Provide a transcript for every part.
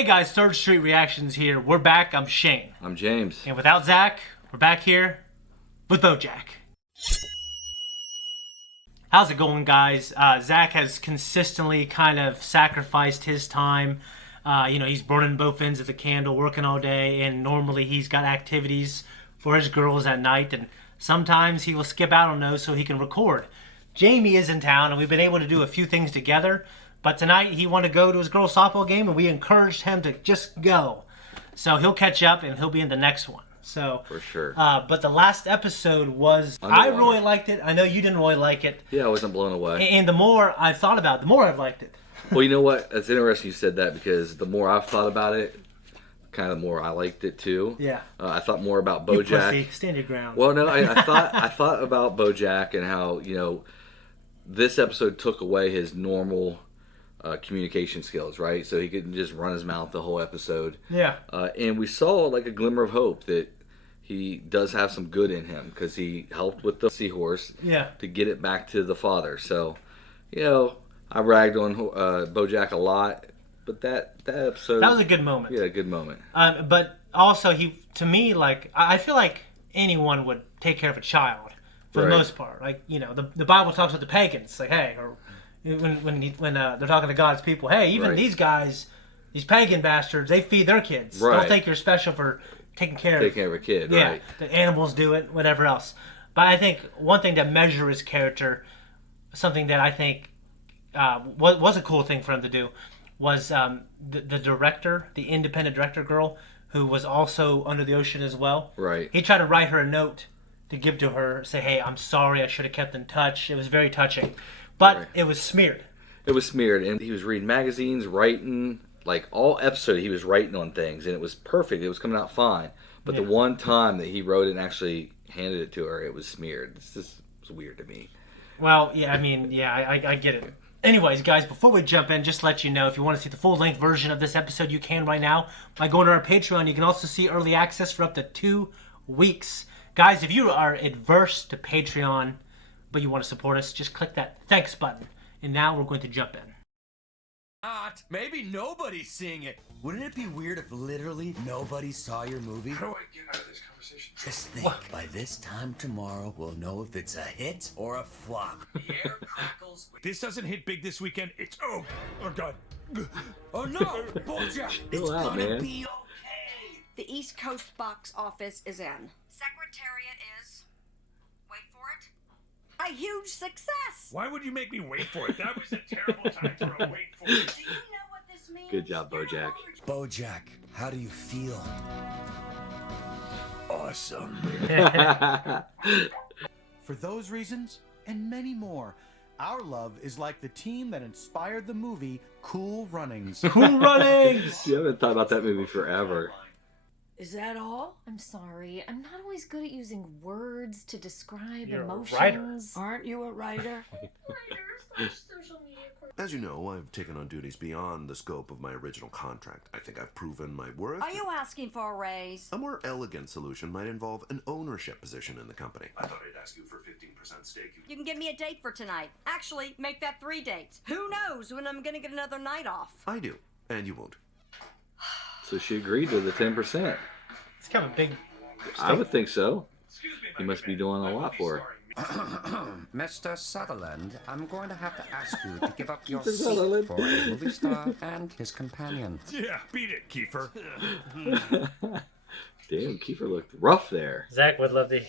Hey guys, Third Street Reactions here. We're back. I'm Shane. I'm James. And without Zack, we're back here with BoJack. How's it going, guys? Zack has consistently kind of sacrificed his time. He's burning both ends of the candle, working all day, and normally he's got activities for his girls at night, and sometimes he will skip out on those so he can record. Jamie is in town, and we've been able to do a few things together. But tonight he wanted to go to his girls' softball game, and we encouraged him to just go. So he'll catch up, and he'll be in the next one. So for sure. But the last episode was, I really liked it. I know you didn't really like it. Yeah, I wasn't blown away. And the more I've thought about it, the more I've liked it. Well, you know what? It's interesting you said that because the more I've thought about it, kind of the more I liked it too. Yeah. I thought more about BoJack. You pussy, stand your ground. Well, no, I thought about BoJack and how this episode took away his normal communication skills, right? So he couldn't just run his mouth the whole episode. Yeah. And we saw like a glimmer of hope that he does have some good in him because he helped with the seahorse to get it back to the father. So, I ragged on BoJack a lot, but that episode... That was a good moment. Yeah, a good moment. But also, to me, I feel like anyone would take care of a child for the most part. Like, the Bible talks about the pagans. Like, hey, or when they're talking to God's people, hey, even these guys, these pagan bastards, they feed their kids. Don't think you're special for taking care of a kid, yeah, right. The animals do it, whatever else. But I think one thing to measure his character, something that I think was a cool thing for him to do, was the director, the independent director girl, who was also under the ocean as well. Right. He tried to write her a note to give to her, say, hey, I'm sorry, I should have kept in touch. It was very touching. But it was smeared. It was smeared, and he was reading magazines, writing, like all episode he was writing on things, and it was perfect. It was coming out fine. But the one time that he wrote it and actually handed it to her, it was smeared. It's just weird to me. Well, yeah, I get it. Anyways, guys, before we jump in, just to let you know, if you want to see the full-length version of this episode, you can right now by going to our Patreon. You can also see early access for up to 2 weeks. Guys, if you are adverse to Patreon, but you want to support us, just click that thanks button. And now we're going to jump in. Maybe nobody's seeing it. Wouldn't it be weird if literally nobody saw your movie? How do I get out of this conversation? Just think, by this time tomorrow, we'll know if it's a hit or a flop. The air crackles. This doesn't hit big this weekend. It's oh god. Oh no, BoJack! It's gonna be okay. The East Coast box office is in. Secretariat is, wait for it, a huge success. Why would you make me wait for it? That was a terrible time for a wait for it. Do you know what this means? Good job, BoJack. BoJack, how do you feel? Awesome. For those reasons, and many more, our love is like the team that inspired the movie Cool Runnings. Cool Runnings! You haven't thought about that movie forever. Is that all? I'm sorry. I'm not always good at using words to describe You're emotions. a writer. Aren't you a writer? Social media person. As you know, I've taken on duties beyond the scope of my original contract. I think I've proven my worth. Are you asking for a raise? A more elegant solution might involve an ownership position in the company. I thought I'd ask you for 15% stake. You can give me a date for tonight. Actually, make that 3 dates. Who knows when I'm gonna get another night off? I do, and you won't. So she agreed to the 10%. It's kind of a big... I would think so. Excuse me, He must be doing a lot for her. Mr. Sutherland, I'm going to have to ask you to give up your Mr. seat Sutherland. for a movie star and his companion. Yeah, beat it, Kiefer. Damn, Kiefer looked rough there. Zack would love to...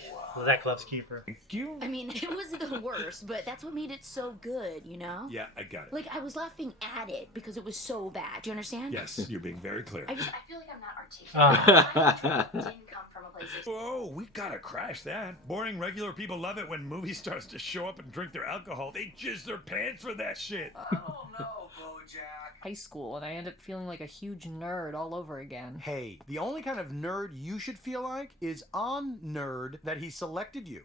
Zack loves Kiefer. Thank you. I mean, it wasn't the worst, but that's what made it so good, you know? Yeah, I got it. Like, I was laughing at it because it was so bad. Do you understand? Yes, you're being very clear. I feel like I'm not articulate. It didn't come from a place of... Whoa, we gotta crash that. Boring regular people love it when movie stars just show up and drink their alcohol. They jizz their pants for that shit. I don't know, BoJack. High school, and I ended up feeling like a huge nerd all over again. Hey, the only kind of nerd you should feel like is on Nerd that he selected you.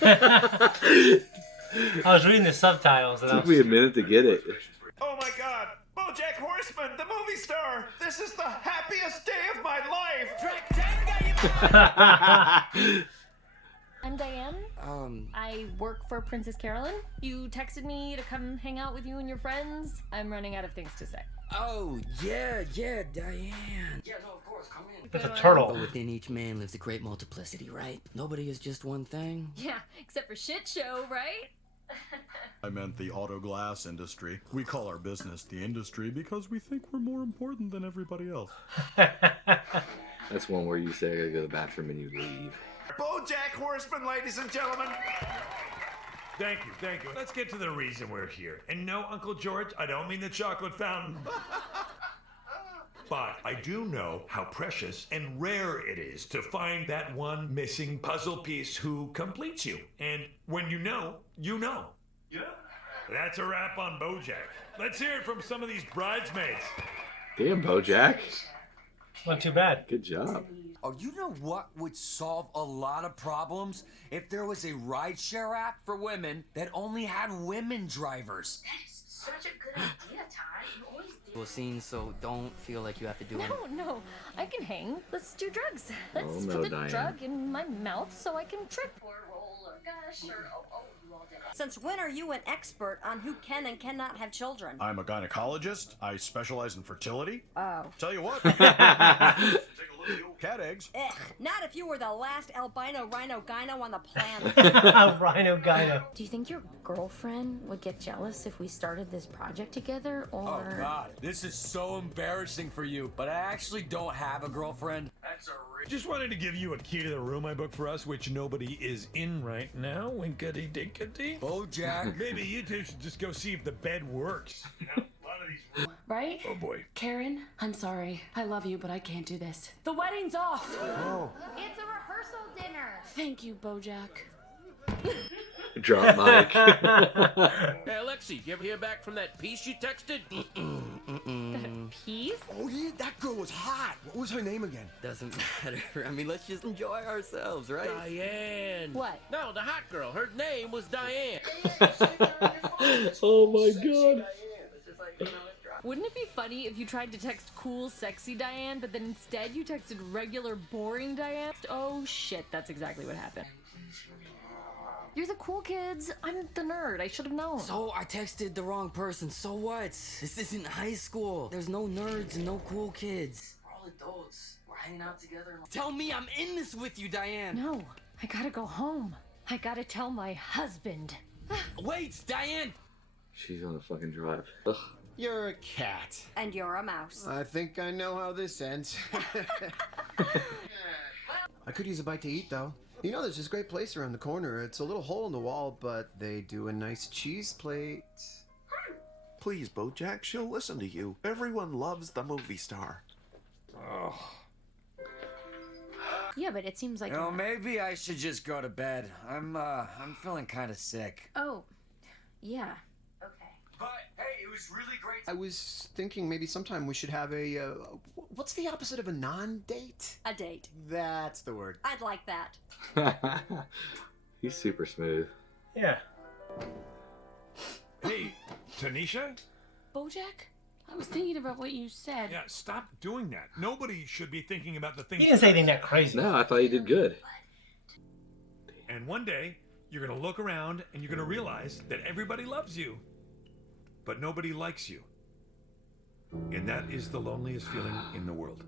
I was reading the subtitles. And It took me a minute to get it. Oh my god, BoJack Horseman, the movie star! This is the happiest day of my life! I'm Diane. I work for Princess Carolyn. You texted me to come hang out with you and your friends. I'm running out of things to say. Oh, yeah, Diane. Yeah, no, of course, come in. It's a turtle. But within each man lives a great multiplicity, right? Nobody is just one thing. Yeah, except for shit show, right? I meant the auto glass industry. We call our business the industry because we think we're more important than everybody else. That's one where you say I gotta go to the bathroom and you leave. BoJack Horseman, ladies and gentlemen. Thank you, thank you. Let's get to the reason we're here. And no, Uncle George, I don't mean the chocolate fountain. But I do know how precious and rare it is to find that one missing puzzle piece who completes you. And when you know, you know. Yeah. That's a wrap on BoJack. Let's hear it from some of these bridesmaids. Damn, BoJack. Not too bad. Good job. Oh, you know what would solve a lot of problems? If there was a rideshare app for women that only had women drivers. That is such a good idea, Ty. You always do. Scene, so don't feel like you have to do it. No, I can hang. Let's do drugs. Let's Oh, no, put the Diane. drug in my mouth so I can trip. Or roll or gush or you all did it. Since when are you an expert on who can and cannot have children? I'm a gynecologist. I specialize in fertility. Oh. Tell you what. Take a look at the old cat eggs. Ugh, not if you were the last albino rhino gyno on the planet. Rhino gyno. Do you think your girlfriend would get jealous if we started this project together, or... Oh, God. This is so embarrassing for you, but I actually don't have a girlfriend. That's a Just wanted to give you a key to the room I booked for us, which nobody is in right now. Winkety dinkety. BoJack. Maybe you two should just go see if the bed works. You know, a lot of these. Right? Oh boy. Karen, I'm sorry. I love you, but I can't do this. The wedding's off! Oh. It's a rehearsal dinner. Thank you, BoJack. Drop mic. Hey, Alexi, you ever hear back from that piece you texted? Piece? Oh, yeah, that girl was hot. What was her name again? Doesn't matter. I mean, let's just enjoy ourselves, right? Diane. What? No, the hot girl. Her name was Diane. Oh my God. Wouldn't it be funny if you tried to text cool, sexy Diane, but then instead you texted regular, boring Diane? Oh shit, that's exactly what happened. You're the cool kids. I'm the nerd. I should have known. So I texted the wrong person. So what? This isn't high school. There's no nerds and no cool kids. We're all adults. We're hanging out together. Tell me I'm in this with you, Diane. No, I gotta go home. I gotta tell my husband. Wait, Diane! She's on a fucking drive. Ugh. You're a cat. And you're a mouse. I think I know how this ends. I could use a bite to eat, though. You know, there's this great place around the corner. It's a little hole in the wall, but they do a nice cheese plate. Please, BoJack, she'll listen to you. Everyone loves the movie star. Oh. Yeah, but it seems like... You know, maybe I should just go to bed. I'm feeling kind of sick. Oh, yeah. But, hey, it was really great. I was thinking maybe sometime we should have a, what's the opposite of a non-date? A date. That's the word. I'd like that. He's super smooth. Yeah. Hey, Tanisha? BoJack? I was thinking about what you said. Yeah, stop doing that. Nobody should be thinking about the things... He didn't say anything that crazy. No, I thought you did good. And one day, you're going to look around and you're going to realize that everybody loves you. But nobody likes you. And that is the loneliest feeling in the world.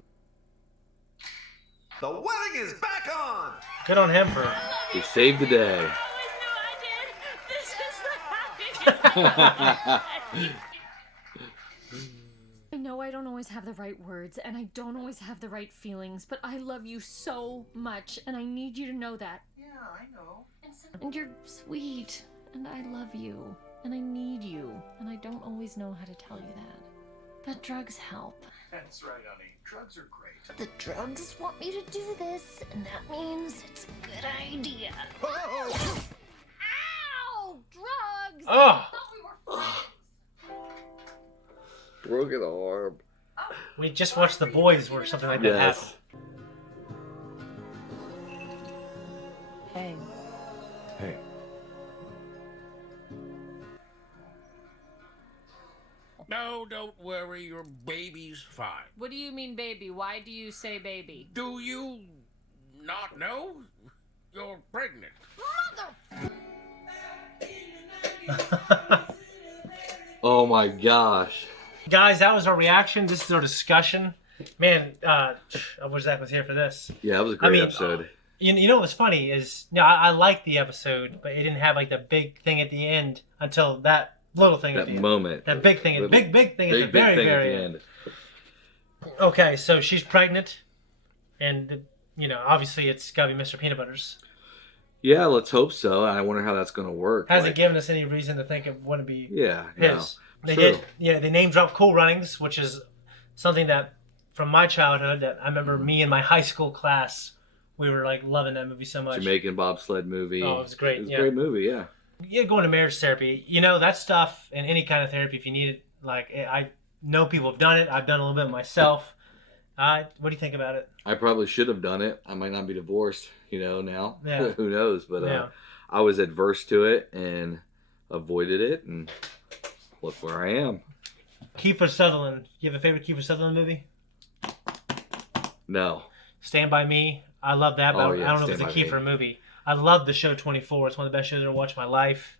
The wedding is back on! Good on him for... He saved the day. I know I don't always have the right words, and I don't always have the right feelings, but I love you so much, and I need you to know that. Yeah, I know. And you're sweet, and I love you, and I need you, and I don't always know how to tell you that. But drugs help. That's right, honey. Drugs are great. The drugs want me to do this, and that means it's a good idea. Oh! Ow! Drugs! Oh! I thought we were friends. Broken arm. We just watched The Boys where something like that happened. Hey. Hey. No, don't worry. Your baby's fine. What do you mean, baby? Why do you say baby? Do you not know? You're pregnant. Oh my gosh. guys, that was our reaction. This is our discussion. Man, I wish Zach was here for this. Yeah, it was a great episode. You know what's funny is, I liked the episode, but it didn't have like the big thing at the end until that little thing at the end. Moment. That big thing, big thing at the very end. Okay, so she's pregnant, and obviously it's gotta be Mr. Peanut Butter's. Yeah, let's hope so. I wonder how that's gonna work. Hasn't given us any reason to think it wouldn't be his. No. They name drop Cool Runnings, which is something that from my childhood that I remember me and my high school class, we were like loving that movie so much. Jamaican bobsled movie. Oh, it was great. It was a great movie, yeah. Yeah, going to marriage therapy. That stuff and any kind of therapy if you need it. Like, I know people have done it. I've done a little bit myself. What do you think about it? I probably should have done it. I might not be divorced, now. Yeah. Who knows? But I was adverse to it and avoided it, and look where I am. Kiefer Sutherland. You have a favorite Kiefer Sutherland movie? No. Stand By Me. I love that, but I don't know if it's a Kiefer movie. I love the show 24. It's one of the best shows I've ever watched in my life.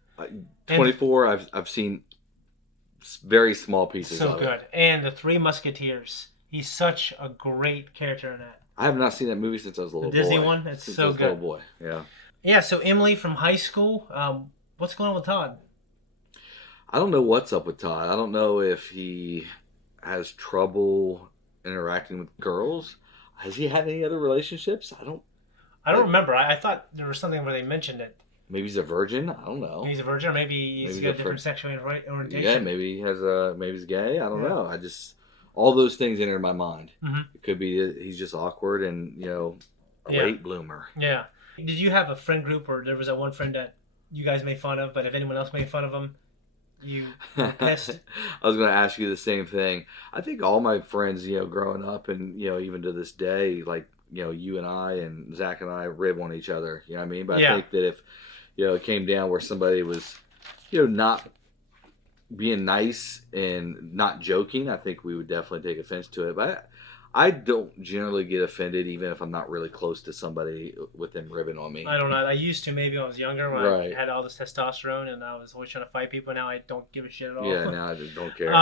24, I've seen very small pieces of it. So good. And The Three Musketeers. He's such a great character in that. I have not seen that movie since I was a little boy. The Disney one? It's so good. Little boy, yeah. Yeah, so Emily from high school, what's going on with Todd? I don't know what's up with Todd. I don't know if he has trouble interacting with girls. Has he had any other relationships? I don't remember. I thought there was something where they mentioned it. Maybe he's a virgin. I don't know. Maybe he's a virgin, or maybe he's got a different sexual orientation. Yeah, maybe he has maybe he's gay. I don't know. All those things enter my mind. Mm-hmm. It could be he's just awkward and a late bloomer. Yeah. Did you have a friend group, or there was that one friend that you guys made fun of, but if anyone else made fun of him, you were pissed? I was going to ask you the same thing. I think all my friends, growing up and, even to this day, like, you and I and Zack and I rib on each other. You know what I mean? But I think that if, it came down where somebody was, not being nice and not joking, I think we would definitely take offense to it. But I don't generally get offended, even if I'm not really close to somebody with them ribbing on me. I don't know. I used to maybe when I was younger, when I had all this testosterone and I was always trying to fight people. Now I don't give a shit at all. Yeah, now I just don't care.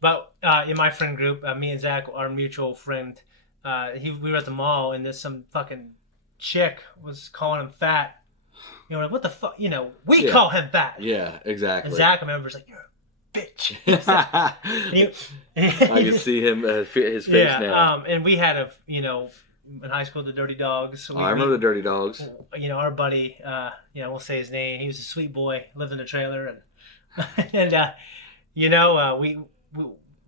But in my friend group, me and Zach, our mutual friend, we were at the mall and there's some fucking chick was calling him fat. Like, what the fuck? We call him fat. Yeah, exactly. And Zach, I remember, was like, you're a bitch. I can see him, his face now. And we had in high school, the Dirty Dogs. I remember the Dirty Dogs. Our buddy, we'll say his name. He was a sweet boy, lived in a trailer, and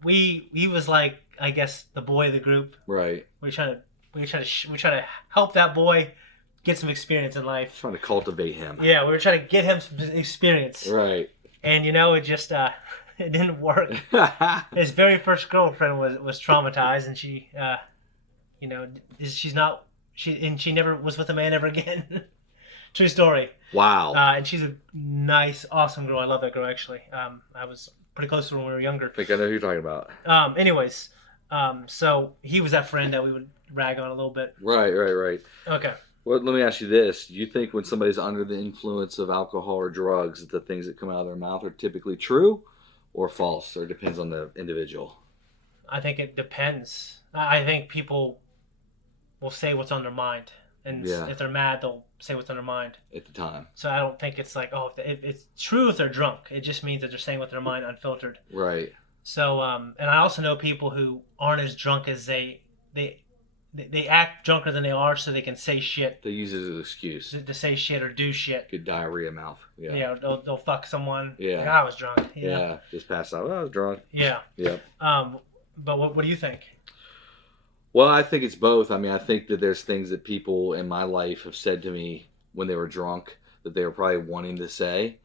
he was like, I guess, the boy of the group. Right. We try to help that boy get some experience in life. Trying to cultivate him. Yeah, we were trying to get him some experience. Right. And it just it didn't work. His very first girlfriend was traumatized, and she she never was with a man ever again. True story. Wow. And she's a nice, awesome girl. I love that girl, actually. I was pretty close to her when we were younger. I think I know who you're talking about. Anyways, so he was that friend that we would rag on a little bit. Right. Okay. Well, let me ask you this. Do you think when somebody's under the influence of alcohol or drugs, that the things that come out of their mouth are typically true or false, or it depends on the individual? I think it depends. I think people will say what's on their mind. And if they're mad, they'll say what's on their mind. At the time. So I don't think it's like, it's true if they're drunk. It just means that they're saying what their mind unfiltered. Right. So, and I also know people who aren't as drunk as they act drunker than they are so they can say shit. They use it as an excuse. To say shit or do shit. Good diarrhea mouth. Yeah. Yeah, they'll fuck someone. Yeah. Like, I was drunk. Yeah. Just passed out. I was drunk. Yeah. Yep. But what do you think? Well, I think it's both. I mean, I think that there's things that people in my life have said to me when they were drunk that they were probably wanting to say,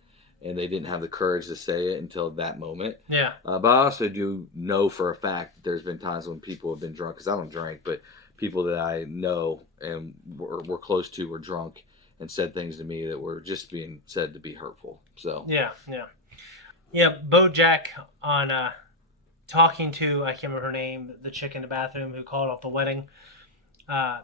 and they didn't have the courage to say it until that moment. Yeah. But I also do know for a fact that there's been times when people have been drunk, because I don't drink, but people that I know and were close to were drunk and said things to me that were just being said to be hurtful. So yeah. BoJack on talking to, I can't remember her name, the chick in the bathroom who called off the wedding. That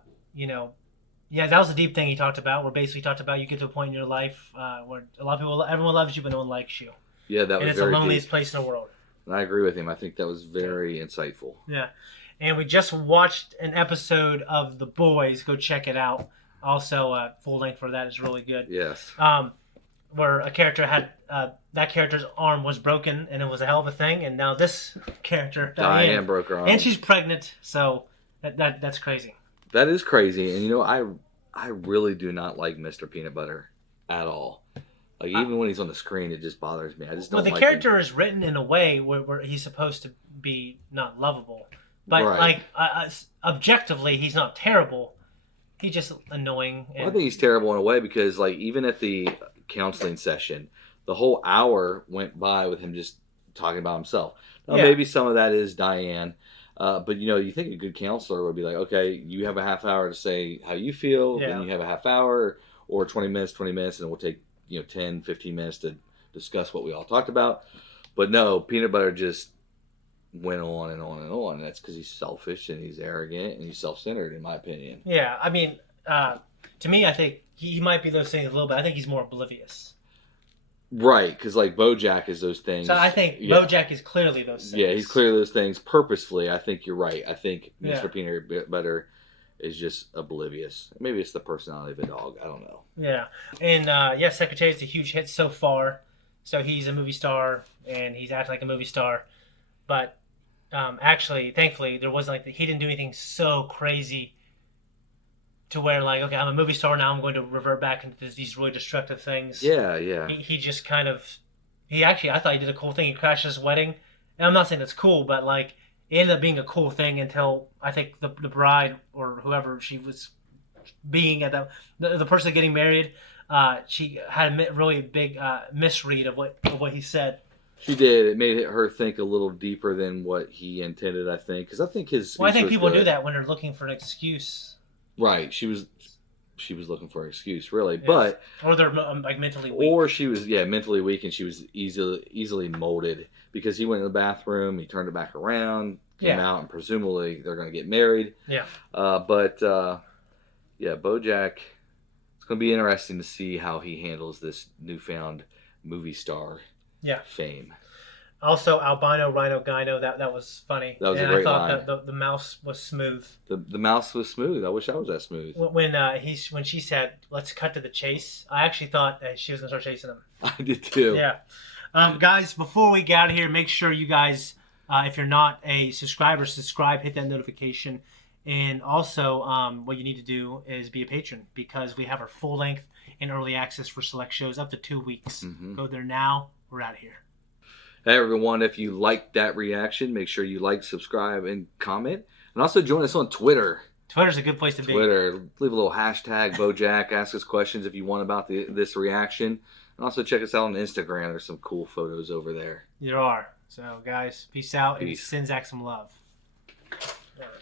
was a deep thing he talked about. Where basically he talked about you get to a point in your life where a lot of people, everyone loves you, but no one likes you. Yeah, that was very deep. And it's the loneliest place in the world. And I agree with him. I think that was very insightful. Yeah. And we just watched an episode of The Boys. Go check it out. Also, full length for that is really good. Yes. Where a character had that character's arm was broken, and it was a hell of a thing. And now this character, Diane broke her arm, and she's pregnant. So that's crazy. That is crazy. And I really do not like Mr. Peanut Butter at all. Like even when he's on the screen, it just bothers me. I just don't. Well, the character is written in a way where he's supposed to be not lovable, but like objectively, he's not terrible. He's just annoying. Well, I think he's terrible in a way because, like, even at the counseling session, the whole hour went by with him just talking about himself. Now, maybe some of that is Diane, but you think a good counselor would be like, okay, you have a half hour to say how you feel, then you have a half hour or 20 minutes, and we'll take 10, 15 minutes to discuss what we all talked about. But no, Peanut Butter just went on and on and on. That's because he's selfish and he's arrogant and he's self-centered, in my opinion. Yeah, I mean, to me, I think he might be those things a little bit. I think he's more oblivious. Right, because like BoJack is those things. So I think BoJack is clearly those things. Yeah, he's clearly those things purposefully. I think you're right. I think Mr. Peanut Butter is just oblivious. Maybe it's the personality of a dog. I don't know. Yeah. And, Secretary is a huge hit so far. So he's a movie star, and he's acting like a movie star. But actually, thankfully, there wasn't he didn't do anything so crazy to where, like, okay, I'm a movie star now, I'm going to revert back into these really destructive things. Yeah, yeah. He just kind of... I thought he did a cool thing. He crashed his wedding. And I'm not saying that's cool, but, like, it ended up being a cool thing until I think the bride or whoever she was being at the person getting married, she had a really big misread of what he said. She did. It made her think a little deeper than what he intended, I think. Because I think his speech I think was people good. do that when they're looking for an excuse. Right. She was looking for an excuse, really. Yes. But or they're mentally weak. Or she was mentally weak and she was easily molded because he went in the bathroom, he turned it back around, came out, and presumably they're going to get married. Yeah. But BoJack. It's going to be interesting to see how he handles this newfound movie star. Fame. Also, albino rhino gyno. That was funny. That was a great line. I thought the mouse was smooth. The mouse was smooth. I wish I was that smooth. When she said, "Let's cut to the chase," I actually thought she was gonna start chasing him. I did too. Yeah. Guys, before we get out of here, make sure you guys, if you're not a subscriber, subscribe, hit that notification, and also what you need to do is be a patron because we have our full length and early access for select shows up to 2 weeks. Mm-hmm. Go there now. We're out of here. Hey everyone, if you liked that reaction, make sure you like, subscribe, and comment. And also join us on Twitter. Twitter's a good place to be. Leave a little hashtag BoJack. Ask us questions if you want about this reaction. And also check us out on Instagram. There's some cool photos over there. There are. So guys, peace out and send Zack some love.